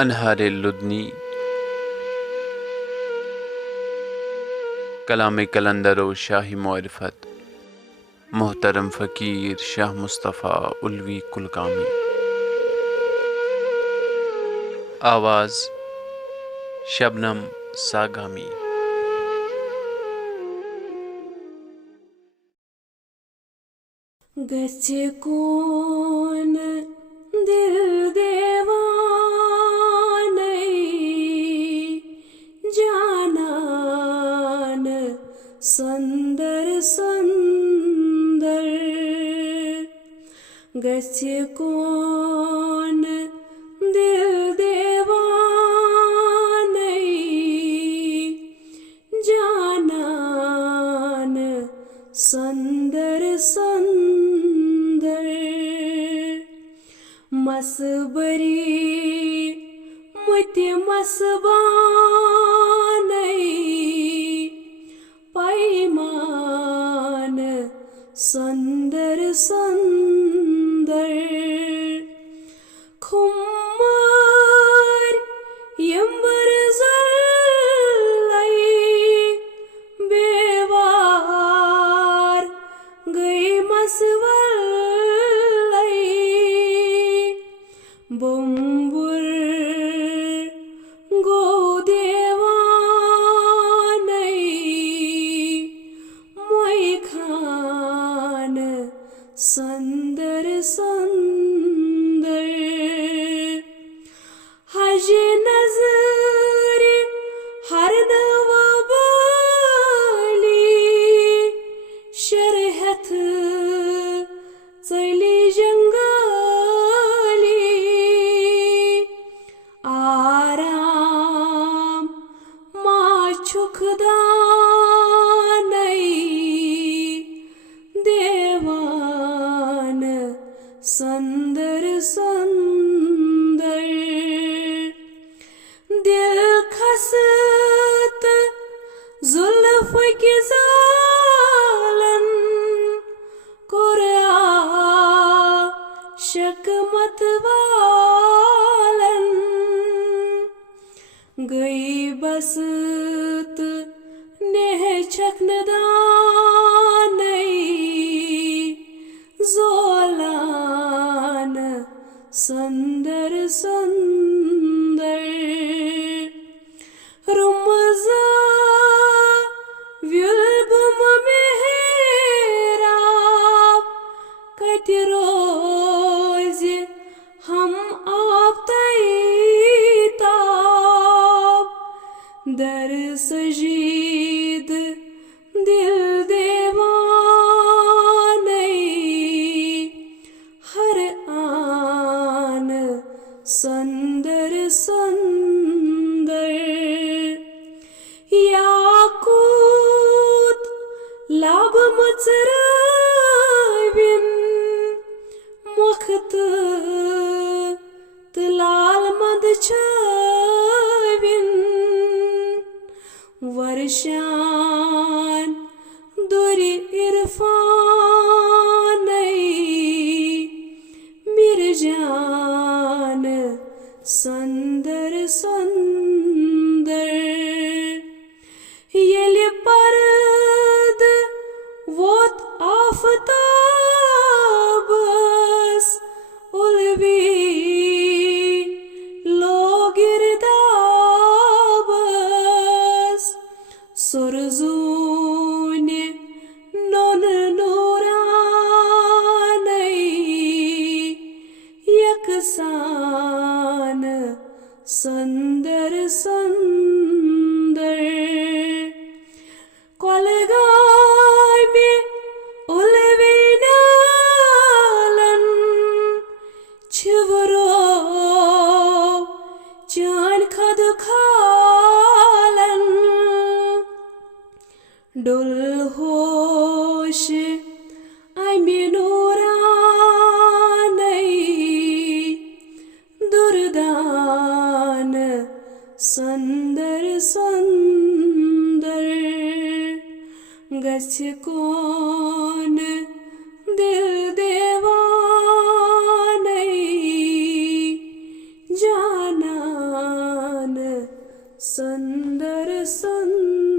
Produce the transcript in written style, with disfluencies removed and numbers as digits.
अनहारे लुदनी कलाम कलंदर व शाही मारिफत मोहतरम फ़कीर शाह मुस्तफ़ा उल्वी कुलकामी। आवाज़ शबनम सागामी। गच्छे कौन दिल देवानै जानान सुंदर सुंदर। गच्छे कौन दिल देवानै जानान सुंदर सुंदर। मसबरी मुत्य मसबानै पैमान सुंदर सुंदर। खुम्मार यंबर ज़ल्लै बेवार गई मसवल्लै। बुम्बुर गो देवानै मोई खान सुंदर सुंदर। हज नजर हर नवबली शरहत चली जंगली। आराम माछुखदानै देवान सुंदर सुंदर। दिल खसत जुल्फ की जालन कुर्आ शक मतवालन। गई बसत नेह छकनदानै जोलान सुंदर सुंदर। रुमजा व्युल्बम मेहराब कति रोज हम आप तैताब। दर सजीद दिल देवानै हर आन सुंदर सुंदर। याकूत लाभ मचराविन मुख्त तलाल मद छाविन। वर्षान दुरी इरफानै मिर्जान सुंदर सुंदर। येले पर्द वोत आफताबस उल्वी लोगिरदाबस। सुरजूने नोन नूरानै यकसान सुंदर सुंदर। कलगामी उल्वी नालन छिवरो चान खद खालन। डुल होश आमी नूरानै दुर्दान सुंदर सुंदर। गच्छ कौन दिल देवानै जाना सुंदर सुंदर